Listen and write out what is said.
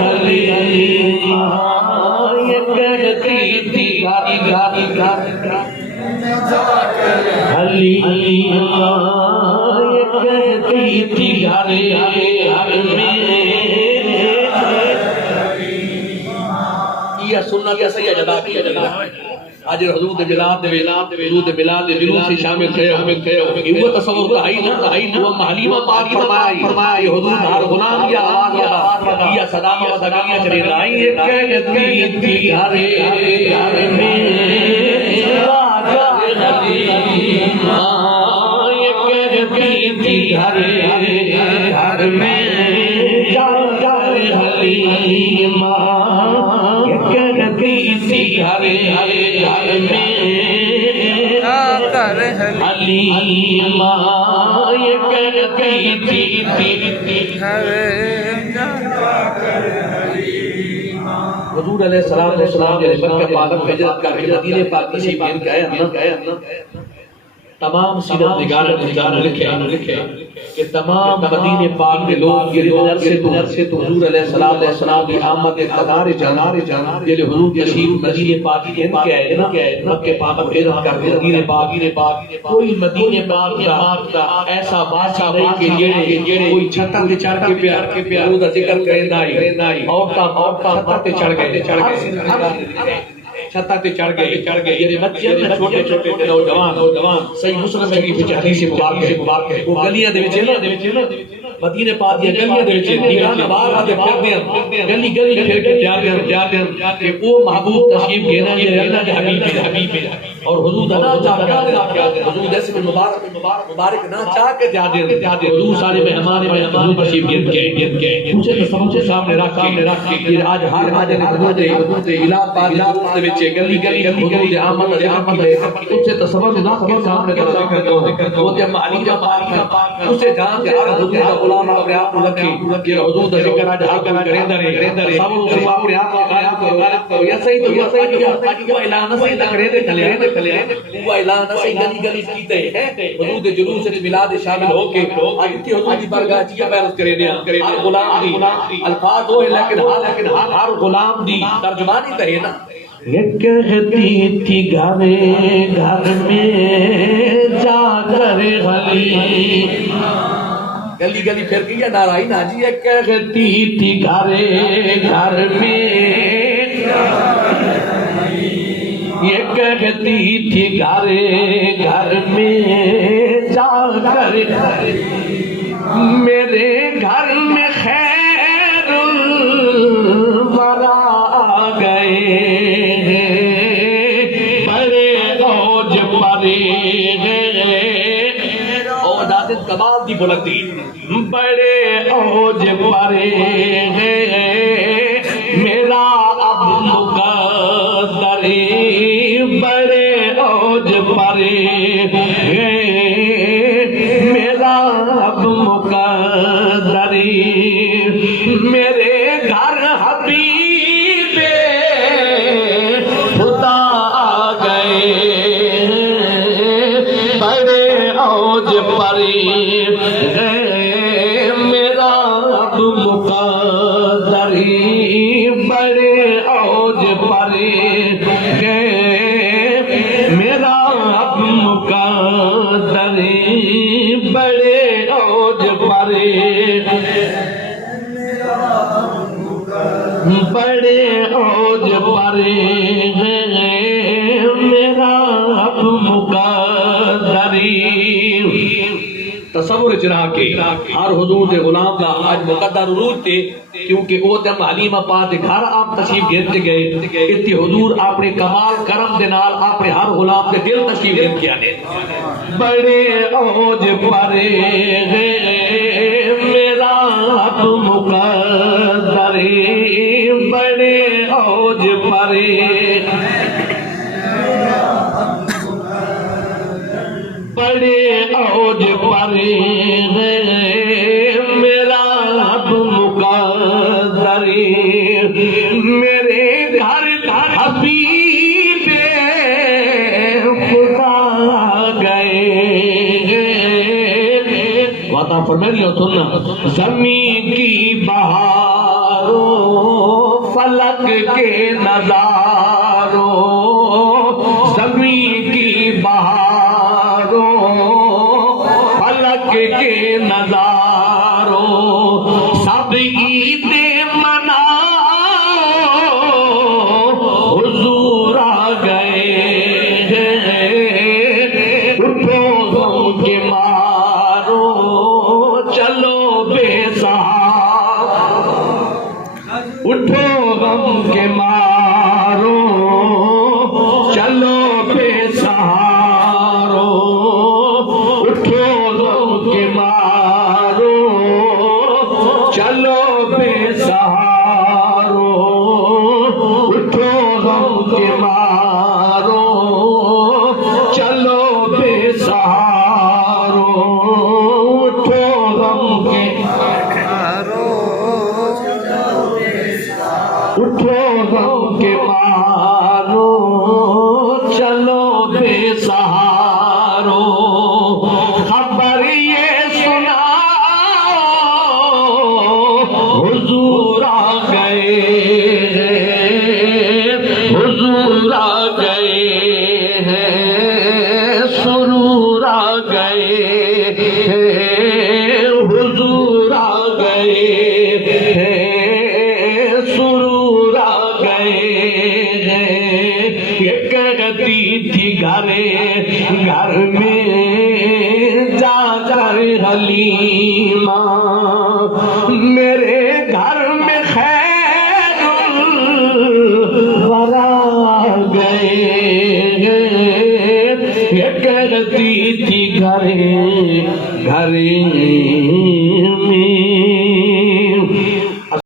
حلیمہ یہ کہتی تھی حلیمہ یہ کہتی تھی گھر میں یہ سننا کیا صحیح جدا کیا جدا آج حضور ملاد حضور ملاد جلوس سے شامل تھے وہ تصور کا ہی نہ وہ حلیمہ پاک فرمایا یہ حضور ہر غلام یا آواز یا صدا و سگیاں چلے رہی یہ کہتی تھی گھر میں حلیمہ یہ کہتی تھی گھر میں حلیمہ یہ کہتی تھی گھر میں حلیمہ یہ کہتی تھی حضور علیہ السلام جب مکہ پاک میں ہجرت کر کے مدینے پاک تشریف گئے تمام سیرت نگاروں نے لکھے کہ تمام مدینے پاک کے لوگ یہ نظر سے تو حضور علیہ السلام کی آمد قدار جانا یہ حضور تشریف مدینے پاک کے مکہ پاک میں ہجرت کر کے مدینے پاک کوئی مدینے پاک کا ایسا بادشاہ نہیں کہ جڑے کوئی چھتاں تے چڑھ کے پیار حضور دا ذکر کریندا ہے عورتاں تے چڑھ گئے چھتا تے چڑھ گئے یہ بچے چھوٹے نوجوان صحیح مسلم شریف وچ حدیث مبارک ہے وہ گلیاں دے وچ مدینے پاک دی گلیاں دے وچ دیوان باہر آتے پھردے ہیں گلی پھر کے جاتے ہیں کہ وہ محبوب تشریف گھیرا یہ اللہ کے حبیب ہے اور حضور دا نام چاہ کے حضور جیسے مبارک نہ چاہ کے جاتے ہیں حضور سارے مہمان تشریف گھیر کے مجھے تو سمجھے سامنے رکھ کے آج ہر حضور دے الہ پاک دے وچ گلی حضور دے آمد اسے تصور نہ کر سامنے وہ تے علی کا پاک اسے جان کے ہر حضور دا غلام اپنے آپ کو رکھے کہ حضور دا ذکر آج ہر کم کریندا رہے سب اسے اپنے آپ کو غالب کرو یا صحیح تو وہ اعلان صحیح تکڑے دے چلے وہ اعلان صحیح گلی کیتے ہیں حضور دے جلوس وچ میلاد شامل ہو کے اج کی حضور دی بارگاہ چ بیعت کرے دے ہر غلام دی الفاظ وہ ہے لیکن ہر غلام دی ترجمانی تے ہے نا یہ کہتی تھی گھر میں جا کر حلیمہ گلی پھر کے یہ نارائی نا جی یہ کہتی تھی گھر میں یہ کہتی تھی گھر میں جا کر میرے گھر میں خیر الورا آ گئے بڑے اوج پرے اودادت کمال دی بلندی بڑے اوج پرے میرا اب مقدر بڑے اوج پرے میرا اب مقدر میرے گھر حبیب خدا آ گئے بڑے اوج پرے میرا اب مقدر بڑے اوج پرے میرا اب مقدر بڑے اوج پرے بڑے اوج پرے میرا اب مقدر تصور چرا کے ہر حضور دے غلام دا آج مقدر عروج تے کیونکہ وہ تے حلیمہ پاک دے گھر آپ تشریف گھیرتے گئے اتے حضور اپنے کمال کرم دے نال اپنے ہر غلام دے دل تشریف گھیر کے آنے بڑے اوج پرے میرا اب مقدر بڑے اوج پرے بڑے اوج پرے میرا اب مقدر میرے گھر حبیب خدا گئے وعدہ فرمائے لو سننا زمین کی بہاروں کے نظاروں زمین کی بہاروں فلک کے نظاروں سب عید مناؤ حضور آ گئے اٹھو غم کے مارو چلو بے سہارا اٹھو غم کے مارو چلو بے سہارو اٹھو غم کے مارو چلو بے سہارو اٹھو غم کے مارو چلو بے سہارو اٹھو غم کے اٹھو غم کے مارو چلو بے سہارو خبر یہ سناؤ حضور آ گئے حضور آ گئے ہیں سرور آ گئے حضور آ گئے سرور آ گئے یہ کہتی تھی گھر میں جا کر حلیمہ میرے گھر میں خیر الورا گئے یہ کہتی تھی گھر